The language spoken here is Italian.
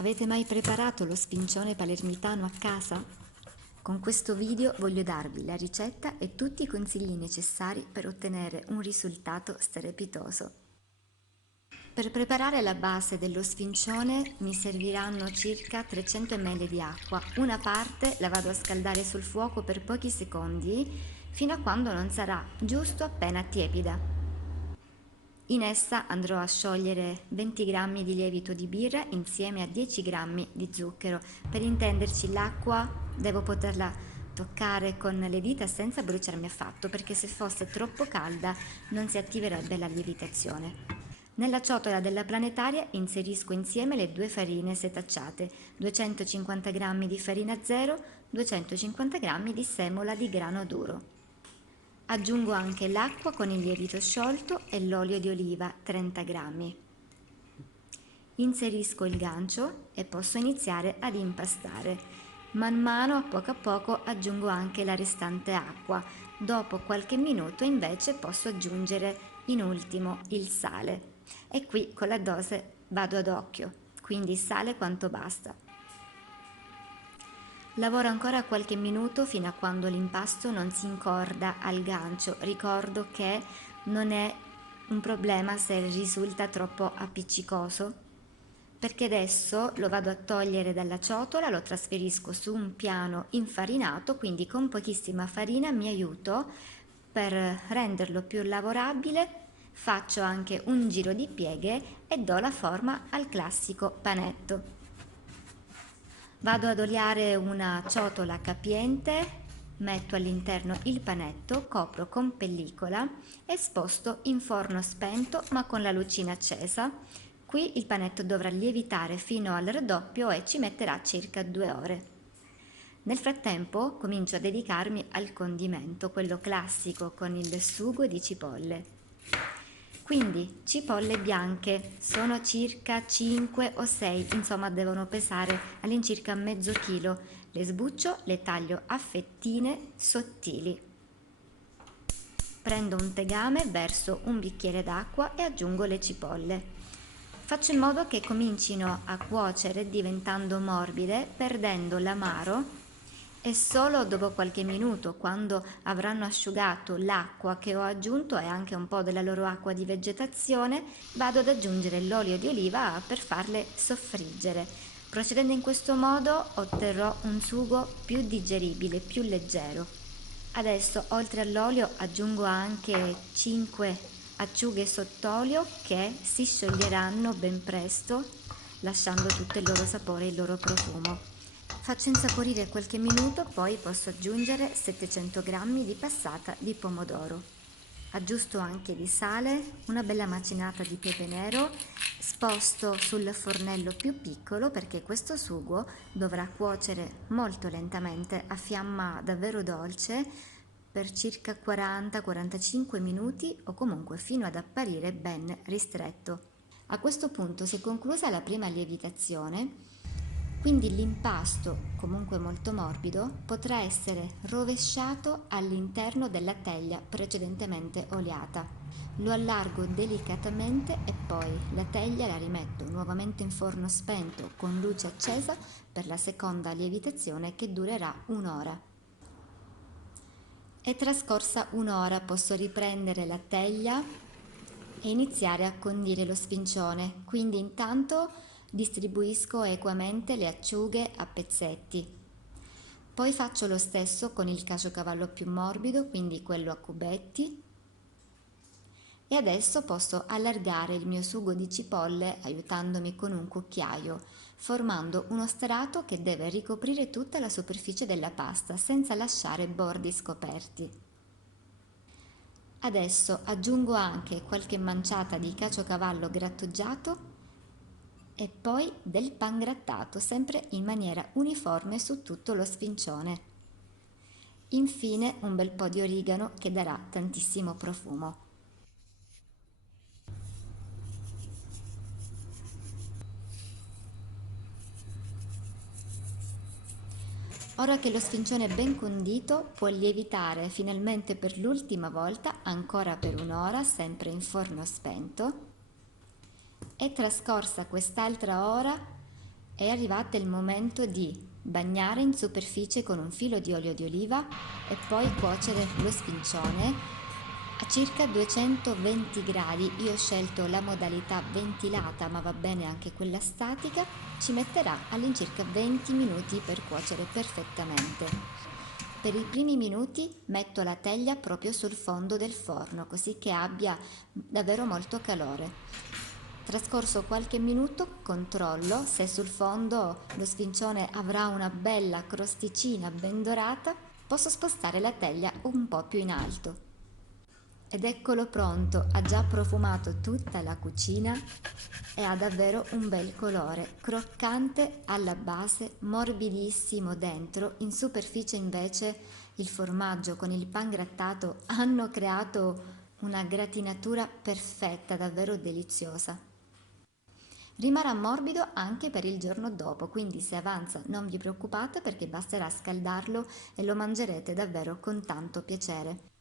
Avete mai preparato lo sfincione palermitano a casa? Con questo video voglio darvi la ricetta e tutti i consigli necessari per ottenere un risultato strepitoso. Per preparare la base dello sfincione mi serviranno circa 300 ml di acqua. Una parte la vado a scaldare sul fuoco per pochi secondi fino a quando non sarà giusto appena tiepida. In essa andrò a sciogliere 20 g di lievito di birra insieme a 10 g di zucchero. Per intenderci, l'acqua devo poterla toccare con le dita senza bruciarmi affatto, perché se fosse troppo calda non si attiverebbe la lievitazione. Nella ciotola della planetaria inserisco insieme le due farine setacciate, 250 g di farina zero, 250 g di semola di grano duro. Aggiungo anche l'acqua con il lievito sciolto e l'olio di oliva 30 g. Inserisco il gancio e posso iniziare ad impastare. Man mano, a poco, aggiungo anche la restante acqua. Dopo qualche minuto invece posso aggiungere in ultimo il sale. E qui con la dose vado ad occhio, quindi sale quanto basta. Lavoro ancora qualche minuto fino a quando l'impasto non si incorda al gancio. Ricordo che non è un problema se risulta troppo appiccicoso, perché adesso lo vado a togliere dalla ciotola, lo trasferisco su un piano infarinato, quindi con pochissima farina mi aiuto per renderlo più lavorabile. Faccio anche un giro di pieghe e do la forma al classico panetto. Vado ad oliare una ciotola capiente, metto all'interno il panetto, copro con pellicola e sposto in forno spento ma con la lucina accesa. Qui il panetto dovrà lievitare fino al raddoppio e ci metterà circa 2 ore. Nel frattempo comincio a dedicarmi al condimento, quello classico con il sugo di cipolle. Quindi cipolle bianche sono circa 5 o 6, insomma devono pesare all'incirca mezzo chilo. Le sbuccio, le taglio a fettine sottili. Prendo un tegame, verso un bicchiere d'acqua e aggiungo le cipolle. Faccio in modo che comincino a cuocere diventando morbide, perdendo l'amaro, e solo dopo qualche minuto, quando avranno asciugato l'acqua che ho aggiunto e anche un po' della loro acqua di vegetazione, vado ad aggiungere l'olio di oliva per farle soffriggere. Procedendo in questo modo otterrò un sugo più digeribile, più leggero. Adesso, oltre all'olio, aggiungo anche 5 acciughe sott'olio che si scioglieranno ben presto, lasciando tutto il loro sapore e il loro profumo. Faccio insaporire qualche minuto, poi posso aggiungere 700 g di passata di pomodoro. Aggiusto anche di sale, una bella macinata di pepe nero, sposto sul fornello più piccolo perché questo sugo dovrà cuocere molto lentamente a fiamma davvero dolce per circa 40-45 minuti o comunque fino ad apparire ben ristretto. A questo punto si è conclusa la prima lievitazione, quindi l'impasto, comunque molto morbido, potrà essere rovesciato all'interno della teglia precedentemente oliata. Lo allargo delicatamente e poi la teglia la rimetto nuovamente in forno spento con luce accesa per la seconda lievitazione che durerà un'ora. È trascorsa un'ora, posso riprendere la teglia e iniziare a condire lo sfincione, quindi intanto distribuisco equamente le acciughe a pezzetti. Poi faccio lo stesso con il caciocavallo più morbido, quindi quello a cubetti. E adesso posso allargare il mio sugo di cipolle aiutandomi con un cucchiaio, formando uno strato che deve ricoprire tutta la superficie della pasta senza lasciare bordi scoperti. Adesso aggiungo anche qualche manciata di caciocavallo grattugiato e poi del pangrattato, sempre in maniera uniforme su tutto lo sfincione. Infine un bel po' di origano che darà tantissimo profumo. Ora che lo sfincione è ben condito, può lievitare finalmente per l'ultima volta, ancora per un'ora, sempre in forno spento. È trascorsa quest'altra ora È arrivato il momento di bagnare in superficie con un filo di olio di oliva e poi cuocere lo sfincione a circa 220 gradi. Io ho scelto la modalità ventilata, ma va bene anche quella statica. Ci metterà all'incirca 20 minuti per cuocere perfettamente. Per i primi minuti metto la teglia proprio sul fondo del forno, così che abbia davvero molto calore. Trascorso qualche minuto, controllo se sul fondo lo sfincione avrà una bella crosticina ben dorata. Posso spostare la teglia un po' più in alto. Ed eccolo pronto, ha già profumato tutta la cucina e ha davvero un bel colore, croccante alla base, morbidissimo dentro, in superficie invece il formaggio con il pan grattato hanno creato una gratinatura perfetta, davvero deliziosa. Rimarrà morbido anche per il giorno dopo, quindi se avanza non vi preoccupate perché basterà scaldarlo e lo mangerete davvero con tanto piacere.